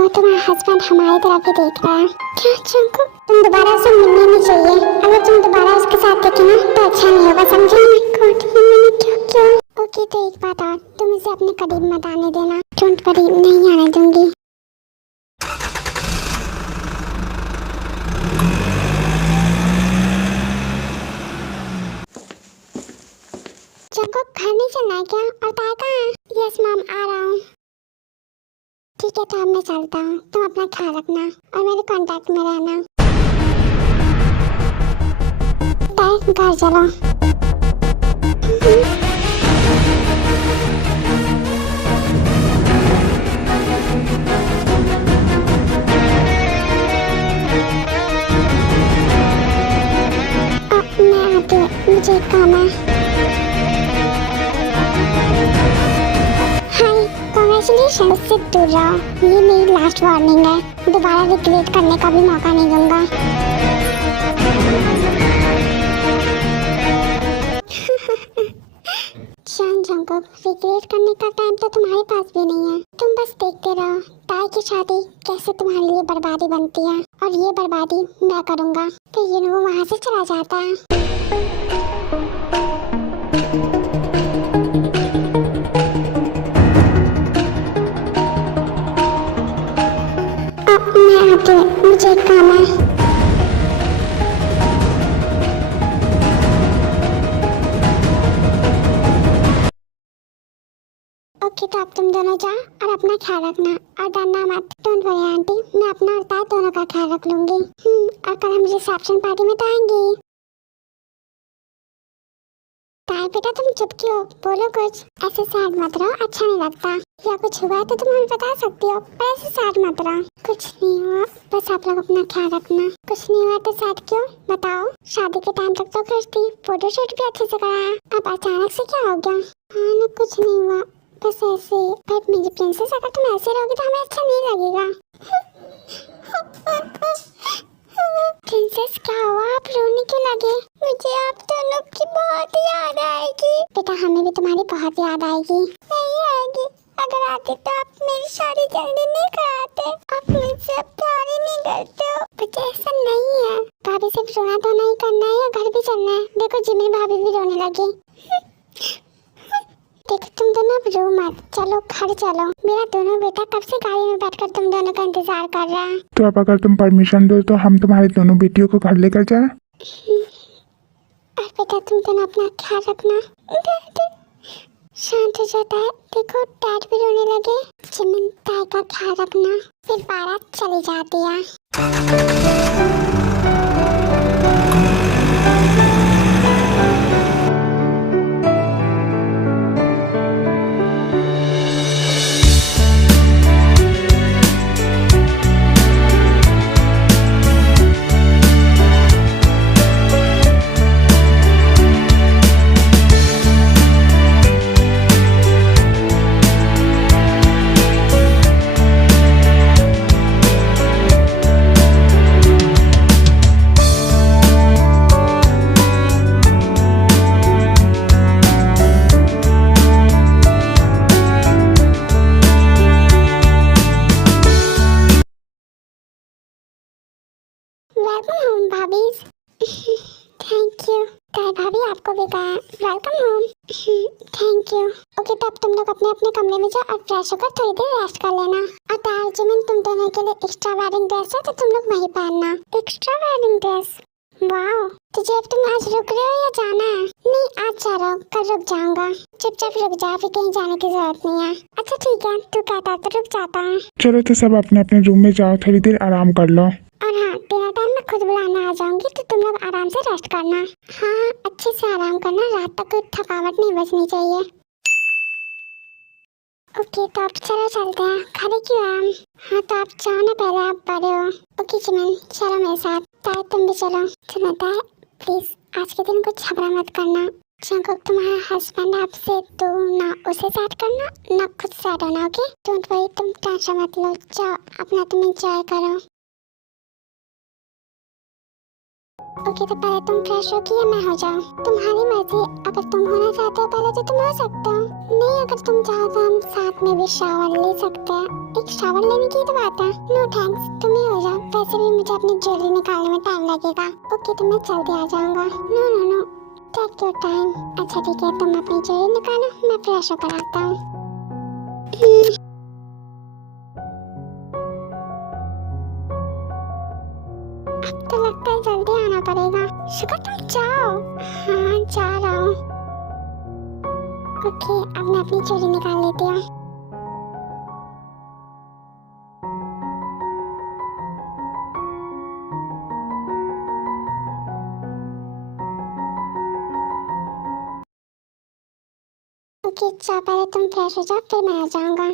वो तुम्हारा हस्बैंड हमारी तरफ ही देख रहा है। क्या चंकू, तुम दोबारा उसे मिलने नहीं चाहिए। अगर तुम दोबारा उसके साथ देखे ना तो अच्छा नहीं होगा, समझे? मैंने क्या किया? ओके, तो एक बात और, तुम इसे अपने करीब मत आने देना। डोंट वरी, नहीं आने दूंगी। चंकू, घर नहीं चलना है क्या? और ताया कहाँ है? यस मैम, आ रहा हूँ। ठीक है, तो अब मैं चलता हूँ। तुम अपना ख्याल रखना और मेरे कांटेक्ट में रहना। ताया, घर चलो। मैं आती हूँ, मुझे एक काम है। हाय, कांग्रेचुलेशन। उससे दूर रहो, ये मेरी लास्ट वार्निंग है। दोबारा रिग्रेट करने का भी मौका नहीं दूंगा। जंकुक, रिग्रेट करने का टाइम तो तुम्हारे पास भी नहीं है। तुम बस देखते रहो ताई की शादी कैसे तुम्हारे लिए बर्बादी बनती है, और ये बर्बादी मैं करूँगा। फिर ये वो वहाँ से चला जाता है। मैं आती हूँ, मुझे एक काम है। ओके, तो अब तुम दोनों जाओ और अपना ख्याल रखना और डरना मत। डोंट वरी आंटी, मैं अपना और ताई दोनों का ख्याल रख लूंगी। और कल हम रिसेप्शन पार्टी में तो आएंगी। ताई बेटा, तुम चुप क्यों? बोलो कुछ। ऐसे सैड मत रहो, अच्छा नहीं लगता। या कुछ हुआ है तो तुम हमें बता सकती हो, पर ऐसे सैड मत रहो। कुछ नहीं हुआ, बस आप लोग अपना ख्याल रखना। कुछ नहीं हुआ तो सैड क्यों? बताओ, शादी के टाइम तक तो खुश थी, फोटोशूट भी अच्छे से कराया, अब अचानक से क्या हो गया? हाँ ना, कुछ नहीं हुआ, बस ऐसे ही। पर मेरी प्रिंसेस, अगर तुम ऐसे रहोगे तो हमें अच्छा नहीं लगेगा। प्रिंसेस, क्या हुआ? आप रोने क्यों लगे? मुझे आप दोनों की बहुत याद आएगी। बेटा, हमें भी तुम्हारी बहुत याद आएगी। नहीं आएगी, अगर आती तो आप मेरी शादी जल्दी नहीं कराते। आप मुझसे अब प्यार ही नहीं करते हो। बच्चे, ऐसा नहीं है। भाभी सिर्फ रोना धोना ही करना है या घर भी चलना है? देखो, जिमी भाभी भी रोने लगी। देखो, तुम दोनों अब रो मत, चलो घर चलो। मेरा दोनों बेटा कब से गाड़ी में बैठकर तुम दोनों का इंतजार कर रहा है। तो अब अगर तुम परमिशन दो तो हम तुम्हारी दोनों बेटियों को घर लेकर जाएं? और बेटा, तुम दोनों अपना ख्याल रखना। शांत हो जाता है। देखो, डैड भी रोने लगे। जिमिन, ताई का ख्याल रखना। फिर बारात चली जाती है। वेलकम होम भाभी। Thank you. ताई भाभी, आपको भी कहा welcome home. Thank you. Okay, तो अब तुम लोग अपने अपने कमरे में जाओ और फ्रेश होकर थोड़ी देर रेस्ट कर लेना। और ताई जिमिन, तुम दोनों के लिए एक्स्ट्रा वेडिंग ड्रेस है तो तुम लोग वही पहनना। Extra wedding dress? वाओ, तो जब तुम आज रुक रहे हो या जाना है? नहीं, आज जा रहा हूँ, कल रुक जाऊंगा। चुपचाप रुक जा, फिर कहीं जाने की जरूरत नहीं है। अच्छा ठीक है, तू कहता तो रुक जाता है। चलो, तो सब अपने अपने रूम में जाओ, थोड़ी देर आराम कर लो। और हाँ, डिनर टाइम में खुद बुलाने आ जाऊंगी तो तुम लोग आराम से रेस्ट करना। हाँ, अच्छे से आराम करना, रात तक कोई थकावट नहीं बचनी चाहिए। ओके, तो अब चलो चलते हैं। खड़े क्यों हैं हम? हाँ, तो आप जाओ ना, पहले आप बड़े हो। ओके जिमिन, चलो मेरे साथ। ताई, तुम भी चलो। सुनो ताई, प्लीज आज के दिन कुछ झगड़ा मत करना। जंकुक, तुम्हारा हस्बैंड आपसे तो ना उसे सैड करना ना खुद सैड होना। ओके, डोंट वरी, तुम टेंशन मत लो। जाओ, अपना तुम एंजॉय करो। ओके तो पहले तुम फ्रेश हो कि या मैं हो जाऊं? तुम्हारी मर्जी, अगर तुम होना चाहते हो पहले तो तुम हो सकते हो, नहीं अगर तुम चाहो तो हम साथ में भी शावर ले सकते हैं। एक शावर लेने की तो बात है। नो थैंक्स, तुम ही हो जाओ, वैसे भी मुझे अपनी ज्वेलरी निकालने में टाइम लगेगा। ओके तो मैं जल्दी आ जाऊंगा। No no no, take your time. अच्छा ठीक है, तुम अपनी ज्वेलरी निकालो, मैं फ्रेश होकर आता हूँ। अब तो लगता है जल्दी आना पड़ेगा। शुक्र तुम जाओ। हाँ जा रहा हूँ। ओके अब मैं अपनी ज्वेलरी निकाल लेती हूँ। ओके चाह पहले तुम फ्रेश हो जाओ फिर मैं आ जाऊंगा।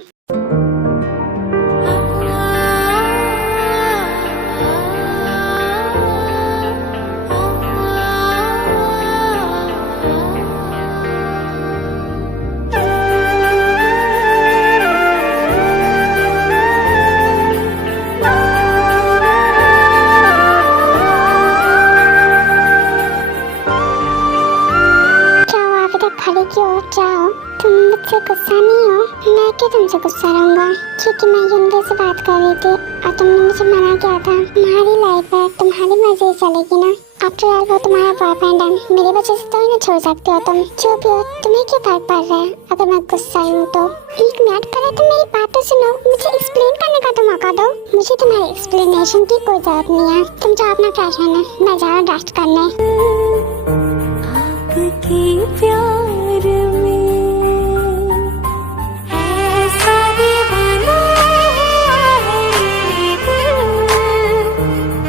खड़े क्यों? जाओ, तुम मुझसे गुस्सा नहीं हो? मैं क्यों तुमसे गुस्सा रहूंगा? क्योंकि मैं युंदे से बात कर रही थी और तुमने मुझे मना किया था। तुम्हारी लाइफ है, तुम्हारी मर्जी चलेगी ना। आफ्टर ऑल वो तुम्हारा बॉयफ्रेंड है, मेरी वजह से तो ही ना छोड़ सकते हो तुम। जो भी हो, तुम्हें क्यों फर्क पड़ रहा है अगर मैं गुस्सा हूँ तो? एक मिनट पहले तुम मेरी बात तो सुनो, मुझे एक्सप्लेन करने का तो मौका दो। मुझे तुम्हारी एक्सप्लेनेशन की कोई जरूरत नहीं है। तुम जाओ अपना फ्रेश होने, मैं जा रहा हूँ रेस्ट करने। आपके प्यार में ऐसा दीवाना है दिल,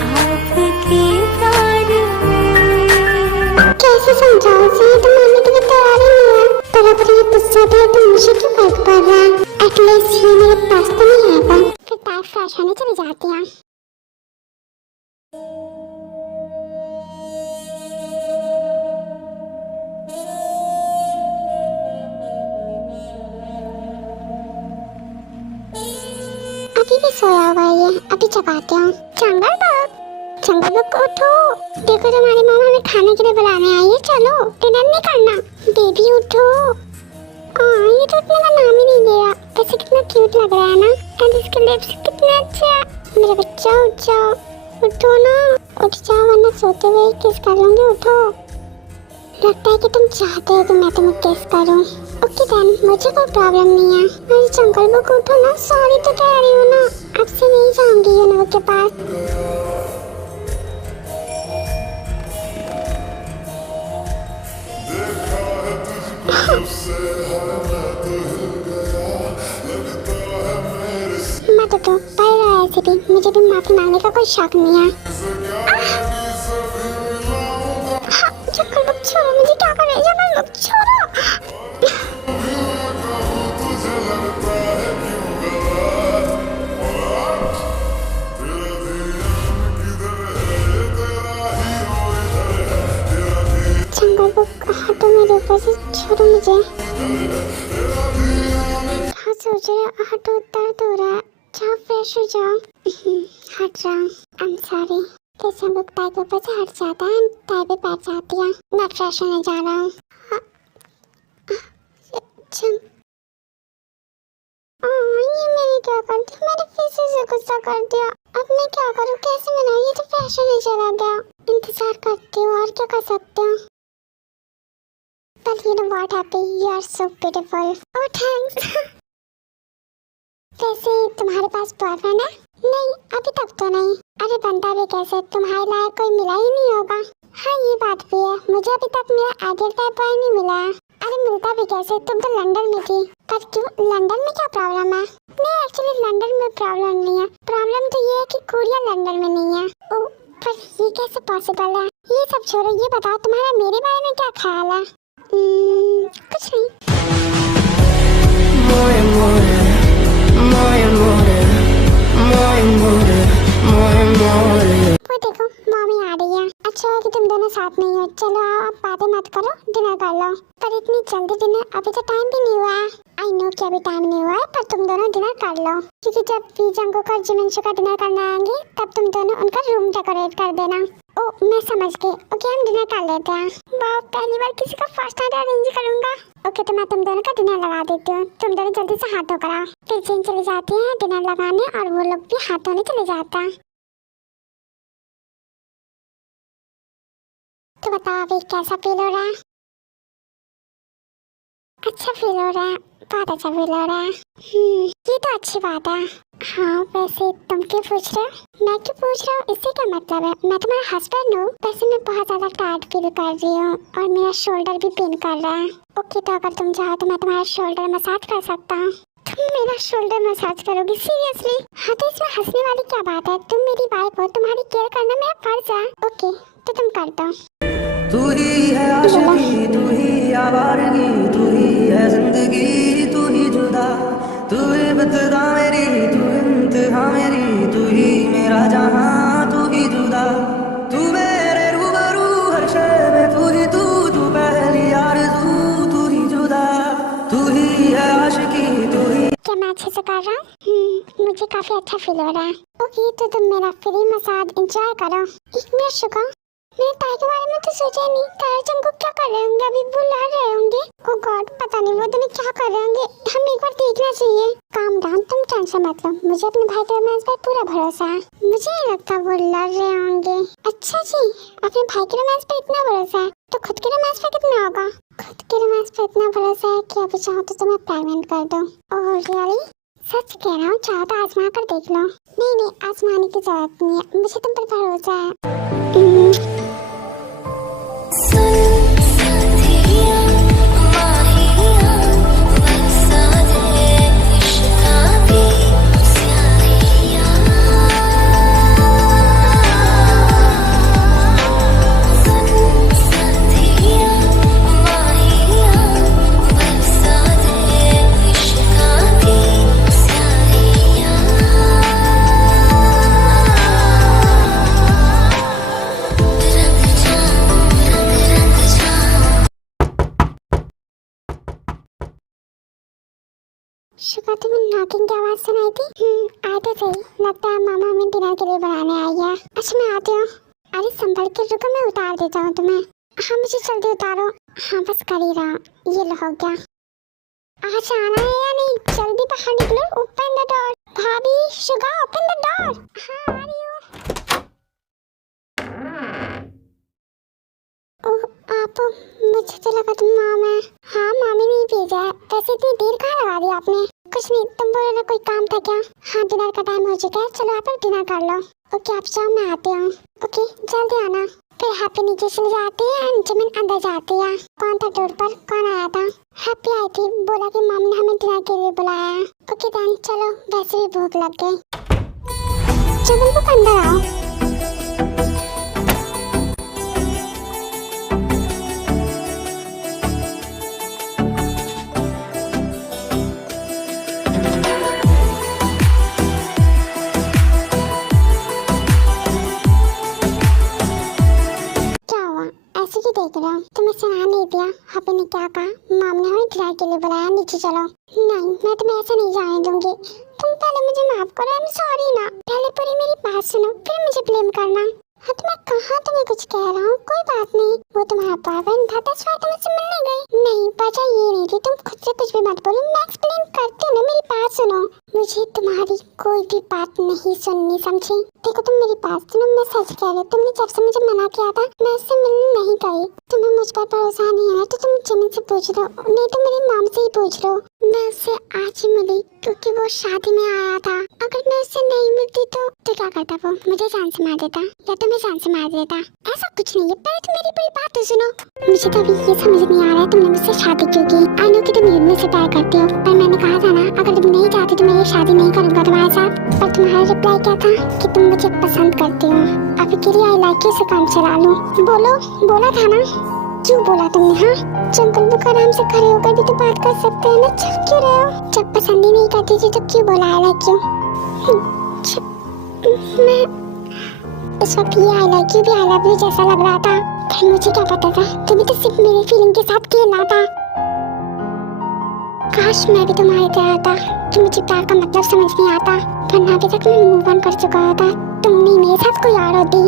आपके प्यार में। कैसे समझाओ उसे? तो मानने के लिए तैयार ही नहीं है। पर अगर ये गुस्सा था तो मुझे क्यों फर्क पड़ रहा है? एटलीस्ट ये मेरे पास तो नहीं आता। फिर टाइप फ्रेश होने चली जाती है। अभी भी सोया हुआ है ये, अभी जगाते हैं। जंगल बुक उठो, देखो तुम्हारी मामा हमें खाने के लिए बुलाने आई है। चलो डिनर नहीं करना, बेबी उठो। ये तो उठने का नाम ही नहीं ले रहा। वैसे कितना क्यूट लग रहा है ना, एंड इसके लिप्स कितने अच्छे हैं। मेरा बच्चा उठ जाओ, उठो ना, उठ जाओ वरना सोते हुए किस कर लूंगी। उठो, लगता है कि तुम चाहते हो कि मैं तुम्हें किस करूं। ओके देन, मुझे कोई प्रॉब्लम नहीं है। मेरी जंगल बुक उठो ना, सॉरी तो कह रही हूँ ना, अब से नहीं जाऊंगी यूनो के पास। मत उठो, पड़ रहा है ऐसे भी, मुझे भी माफी मांगने का कोई शौक नहीं है। जंगल बुक छोड़ो, मुझे क्या कर रहे हो? जंगल बुक छोड़ो। जंगल बुक हटो मेरे ऊपर से, छोड़ो मुझे। क्या सोच रहे हो? हटो, दर्द हो रहा है। जाओ फ्रेश हो जाओ। हट रहा हूँ, आई एम सॉरी। जैसे बुक टाई के ऊपर से हट जाता है, टाई पे बैठ जाती है। मैं फ्रेश होने जा रहा हूँ। ये मैंने क्या कर दिया? मैंने फिर से गुस्सा कर दिया। अब मैं क्या करूँ? कैसे मनाऊँ? ये तो फ्रेश होने चला गया। इंतजार करती हूँ, और क्या कर सकते हो? But you know what, Happy? You are so beautiful. Oh, thanks. वैसे तुम्हारे पास बॉयफ्रेंड है? नहीं, अभी तक तो नहीं। अरे बनता भी कैसे? तुम्हारे लायक कोई मिला ही नहीं होगा। हाँ ये बात भी है, मुझे अभी तक मेरा आइडियल टाइप बॉय नहीं मिला है। अरे मिलता भी कैसे? तुम तो लंदन में थी। पर क्यों? लंदन में क्या प्रॉब्लम है? नहीं एक्चुअली लंदन में प्रॉब्लम नहीं है। प्रॉब्लम तो ये है कि कोरिया लंदन में नहीं है। ओह, पर ये कैसे पॉसिबल है? ये सब छोड़ो, ये बताओ तुम्हारा मेरे बारे में क्या ख्याल है? कुछ नहीं। वो देखो मम्मी आ रही है। अच्छा हो कि तुम दोनों साथ में ही हो। चलो आओ, अब बातें मत करो, डिनर कर लो। पर इतनी जल्दी डिनर? अभी तो टाइम भी नहीं हुआ है। आई नो कि अभी टाइम नहीं हुआ है, पर तुम दोनों डिनर कर लो, क्योंकि जब भी जंगकुक और जिमिनशू का डिनर करने आएंगे तब तुम दोनों उनका रूम डेकोरेट कर देना। ओ मैं समझ गई। ओके हम डिनर कर लेते हैं। वाह, पहली बार किसी का फर्स्ट नाइट अरेंज करूंगा। ओके तो मैं तुम दोनों का डिनर लगा देती हूँ। तुम दोनों जल्दी से हाथ धो कर आओ। फिर जिन चली जाती है डिनर लगाने और वो लोग भी हाथ धोने चले जाते हैं। तो बताओ अभी कैसा फील हो रहा है? अच्छा फील हो रहा है, बहुत अच्छा फील हो रहा है। ये तो अच्छी बात है। हाँ वैसे तुम क्यों पूछ रहे हो? मैं क्यों पूछ रहा हूँ इससे क्या मतलब है? मैं तुम्हारा हस्बैंड हूँ। वैसे मैं बहुत ज्यादा टायर्ड फील कर रही हूँ और मेरा शोल्डर भी पेन कर रहा है। ओके तो अगर तुम चाहो तो मैं तुम्हारा शोल्डर मसाज कर सकता हूँ। तुम मेरा शोल्डर मसाज करोगी? सीरियसली? हाँ तो इसमें हंसने वाली क्या बात है? तुम मेरी वाइफ हो, तुम्हारी केयर करना मेरा फर्ज है। ओके तो तुम कर दो। तू ही है आशिकी, तू ही आवारगी, तू ही है जिंदगी, तू ही जुदा, तू इब्तिदा मेरी, तू इंतहा मेरी, तू ही मेरा जहां, तू ही जुदा, तू मेरे रूबरू हर शय में, तू ही तू पहली आरज़ू, तू ही जुदा, तू ही है आशिकी, तू ही। क्या मैं अच्छे से कर रहा हूँ? मुझे काफी अच्छा फील हो रहा है। ओके तो तुम मेरा फ्री मसाज एंजॉय करो। एक मिनट रुको, मैंने ताई के बारे में तो सोचा ही नहीं। ताई जंगकुक क्या कर रहे होंगे? अभी वो लड़ रहे होंगे। ओह गॉड, पता नहीं वो दोनों क्या कर रहे होंगे। हमें एक बार देखना चाहिए। काम डाउन, तुम टेंशन मत लो, मुझे अपने भाई के रोमांस पर पूरा भरोसा है। मुझे नहीं लगता वो लड़ रहे होंगे। अच्छा जी, अपने भाई के रोमांस पर इतना भरोसा है तो खुद के रोमांस पर कितना होगा? खुद के रोमांस पर इतना भरोसा है कि अभी चाहो तो तुम्हें प्रेग्नेंट कर दो। Oh really? सच कह रहा हूँ, चाहो तो आजमा कर देख लो। नहीं आजमाने की जरूरत नहीं है, मुझे तुम पर भरोसा है। शिखा, तुम्हें नॉकिंग की आवाज सुनाई थी? आए तो सही। लगता है मामा हमें डिनर के लिए बनाने आई है। अच्छा मैं आती हूँ। अरे संभल के रुको, मैं उतार देता हूँ तुम्हें। हाँ मुझे जल्दी उतारो। हाँ बस कर ही रहा। ये लो हो गया। आज आना है या नहीं? जल्दी बाहर निकलो। Open the door. भाभी, शिखा ओपन द डोर। हाँ आ रही हूँ। ओह आप, मुझे तो लगा तुम माम है। हाँ मामी ने ही भेजा है। वैसे इतनी देर कहाँ लगा दी आपने? कुछ नहीं, तुम बोलो ना कोई काम था क्या? हाँ डिनर का टाइम हो चुका है, चलो आप डिनर कर लो। ओके आप जाओ, मैं आती हूँ। ओके जल्दी आना। फिर हैप्पी नीचे चली जाती है एंड जिमिन अंदर जाती है। कौन था डोर पर? कौन आया था? हैप्पी आई थी, बोला कि मम्मी ने हमें डिनर के लिए बुलाया है। ओके देन चलो, वैसे भी भूख लग गई। जिमिन को अंदर आओ। देख रहा हूँ, तुम्हें सुना नहीं दिया? हैप्पी ने क्या कहा? मॉम ने हमें डिनर के लिए बुलाया, नीचे चलो। नहीं मैं तुम्हें ऐसा नहीं जाने दूंगी। तुम पहले मुझे माफ करो। आई एम सॉरी ना। पहले पूरी मेरी बात सुनो, फिर मुझे ब्लेम करना। हाँ तो मैं कहाँ तुम्हें कुछ कह रहा हूँ, कोई बात नहीं। वो तुम्हारा बॉयफ्रेंड था, दैट्स व्हाई तुम मुझसे मिलने गई। नहीं वजह ये नहीं थी, तुम खुद से कुछ भी मत बोलो। मैं एक्सप्लेन करती हूँ ना, मेरी बात सुनो। मुझे तुम्हारी कोई भी बात नहीं सुननी, समझी? देखो तुम मेरी बात सुनो, मैं सच कह रही हूँ। तुमने जब से मुझे मना किया था मैं उससे मिलने नहीं गई। तुम्हें मुझ पर भरोसा नहीं है तो तुम जिमिन से पूछ लो, नहीं तो मेरी मॉम से ही पूछ लो। मैं उससे आज ही मिली क्योंकि वो शादी में आया था। अगर मैं उससे नहीं मिलती तो क्या करता? वो मुझे जान से मार देता या तुम्हें जान से मार देता। ऐसा कुछ नहीं है, पहले तुम मेरी पूरी बात तो सुनो। मुझे तो अभी ये समझ नहीं आ रहा है तुमने मुझसे शादी क्यों की। आई नो कि तुम युद्ध से प्यार करते हो, पर मैंने कहा था ना अगर तुम नहीं चाहती तो मैं ये शादी नहीं करूंगा तुम्हारे साथ। पर तुम्हारा रिप्लाई क्या था कि तुम मुझे पसंद करते हो। अभी के लिए आई लाइक यू से काम चला लूं। बोला था ना? क्यों बोला तुमने? हाँ जंगल बुक आराम से खड़े होकर भी तो बात कर सकते हैं ना, चल क्यों रहे हो? जब पसंद ही नहीं करती थी तो क्यों बोला आई लाइक यू? उस वक्त ये आई लाइक यू भी आई लव यू जैसा लग रहा था, पर मुझे क्या पता था तुम्हें तो सिर्फ मेरी फीलिंग के साथ खेलना था। काश मैं भी तुम्हारी तरह था कि मुझे प्यार का मतलब समझ नहीं आता, वरना अभी तक मैं मूव ऑन कर चुका होता। तुम नहीं मेरे साथ कोई और होती।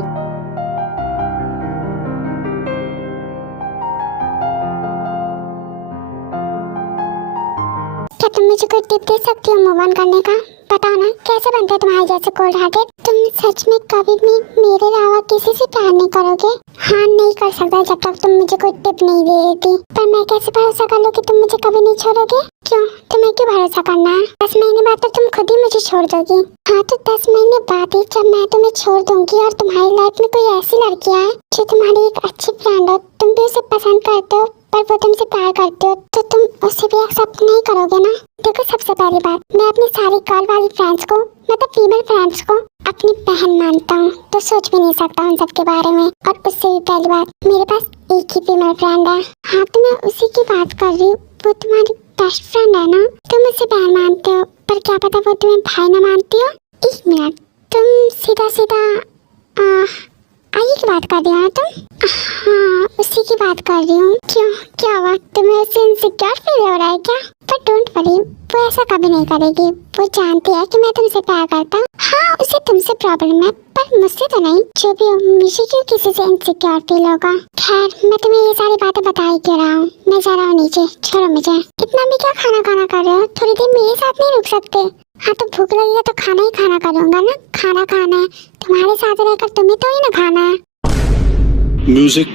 क्या तुम मुझे कोई टिप दे सकती हो मूव ऑन करने का? बताओ ना कैसे बनते हैं तुम्हारे जैसे कोल्ड हार्टेड? तुम सच में कभी भी मेरे अलावा किसी से प्यार नहीं करोगे? हाँ नहीं कर सकता जब तक तुम मुझे कोई टिप नहीं दे देती। पर मैं कैसे भरोसा कर लूं कि तुम मुझे कभी नहीं छोड़ोगे? क्यों, तुम्हें क्यों भरोसा करना है? 10 महीने बाद तो तुम खुद ही मुझे छोड़ दोगी। हाँ तो 10 महीने बाद ही जब मैं तुम्हें छोड़ दूंगी और तुम्हारी लाइफ में कोई ऐसी लड़की आए जो तुम्हारी एक अच्छी फ्रेंड हो, तुम भी उसे पसंद करते हो पर वो तुमसे प्यार करते हो, तो तुम उसे भी एक्सेप्ट नहीं करोगे ना? देखो सबसे पहली बात, मैं अपनी सारी गर्ल वाली फ्रेंड्स को, मतलब फीमेल फ्रेंड्स को अपनी बहन मानता हूँ, तो सोच भी नहीं सकता उन सब के बारे में। और उससे भी पहली बात, मेरे पास एक ही फीमेल फ्रेंड है। हाँ तो मैं उसी की बात कर रही हूँ, वो तुम्हारी बेस्ट फ्रेंड है ना? तुम उसे बहन मानते हो पर क्या पता वो तुम्हें भाई ना मानती हो। 1 मिनट, तुम सीधा सीधा आगे की बात कर रही हो ना तुम? हाँ उसी की बात कर रही हूँ। क्यों, क्या हुआ? तुम्हें उससे इनसिक्योर फील हो रहा है क्या? पर डोंट वरी, वो ऐसा कभी नहीं करेगी। वो जानती है कि मैं तुमसे प्यार करता हूँ। हाँ उसे तुमसे प्रॉब्लम है पर मुझसे तो नहीं। जो भी हो, मुझे क्यों किसी से इनसिक्योर फील होगा? खैर मैं तुम्हें ये सारी बातें बता ही क्यों रहा हूँ। मैं जा रहा हूँ नीचे, छोड़ो मुझे। इतना भी क्या खाना खाना कर रहे हो? थोड़ी देर मेरे साथ नहीं रुक सकते? हाँ तो भूख लगी है तो खाना ही खाना करूँगा ना। खाना खाना है तुम्हारे साथ रहकर, तुम्हें तो ही ना खाना है। Music.